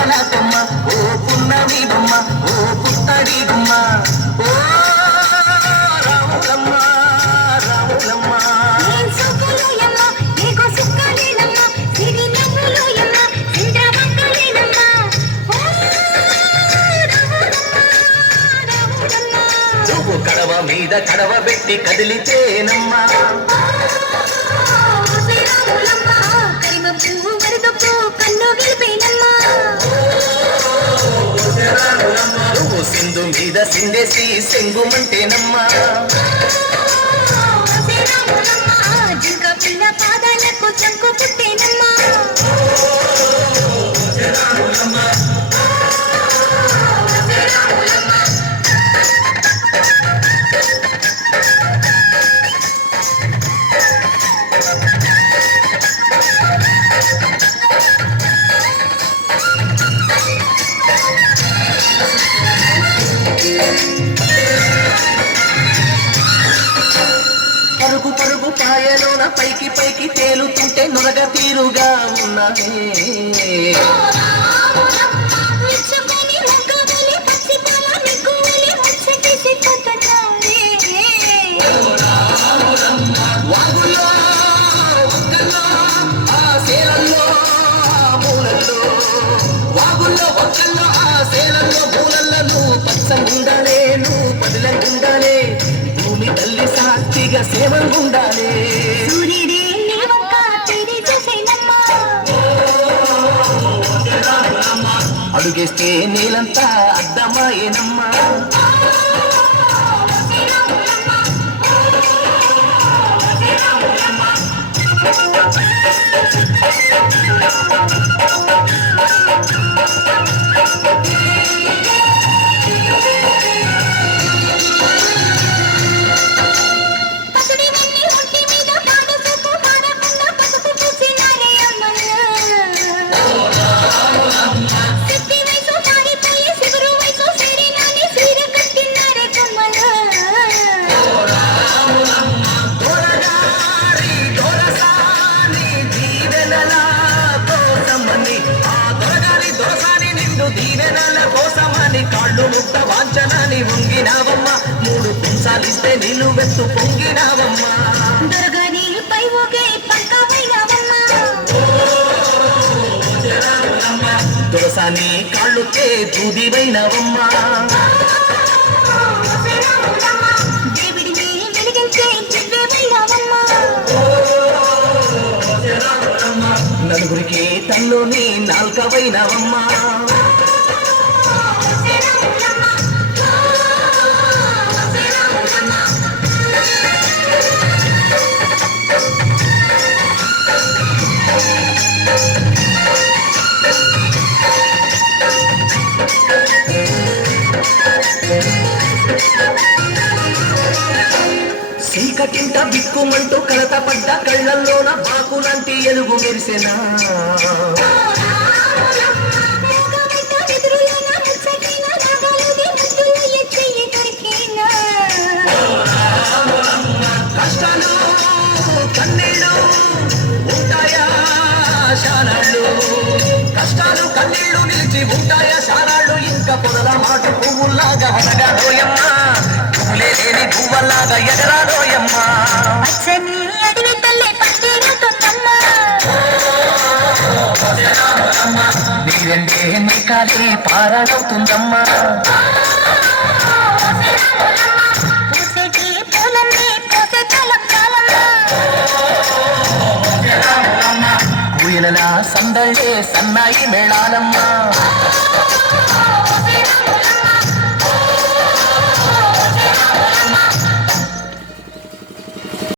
పాలకమ్మ ఓ పున్నమి బొమ్మ ఓ పుత్తడి గుమ్మ ఓ రాములమ్మ రాములమ్మ నువ్వు కడవ మీద కడవ పెట్టి కదిలితేనమ్మా నువ్వు సింధు మీద సిందేసి సెంగుమంటేనమ్మా పాదాలకు చంకు పుట్టేనమ్మా పరుగు పరుగు పాయలోన పైకి పైకి తేలుతుంటే నొరగ తీరుగా ఉన్నదే వాగుల్లో ఒక్కల్లో ఆ సేలల్లో మూలల్లో వాగుల్లో ఒక్కల్లో ఆ సేలల్లో మూలల్లో నువ్వు పచ్చగుండాలే నువ్వు పదిలంగుండాలే భూమి తల్లి సాక్షిగా సేవంగుండాలే అడుగేస్తే నీలంతా అద్దమాయేనమ్మా దీవెనల కోసమని కాళ్ళు ముక్త వాంఛనాన్ని వంగినావమ్మ మూడు పుంసాలిస్తే నిలువెత్తు పొంగినావమ్మ దొరసాని కాళ్ళుకే దూదివైనవమ్మ నలుగురికి తల్లోని నాల్కవైనవమ్మ చీకటింట బిక్కుమంటూ కలత పడ్డ కళ్ళల్లోన బాకులాంటి ఎలుగు మెరిసెనా కష్టాలు కన్నీళ్ళు ఉంటాయా శానాళ్ళు కష్టాలు కన్నీళ్ళు నిలిచి ఉంటాయా శానాళ్ళు ఇంకా పొదల మాట పువ్వుల్లాగా అనగాడోయమ్మా పువ్వులే లేని పువ్వల్లాగా ఎగరాడోయమ్మా నీరెండే నీకాలే పారాడవుతుందమ్మా కుయలలా సందడే సన్నాయి మేళాలమ్మా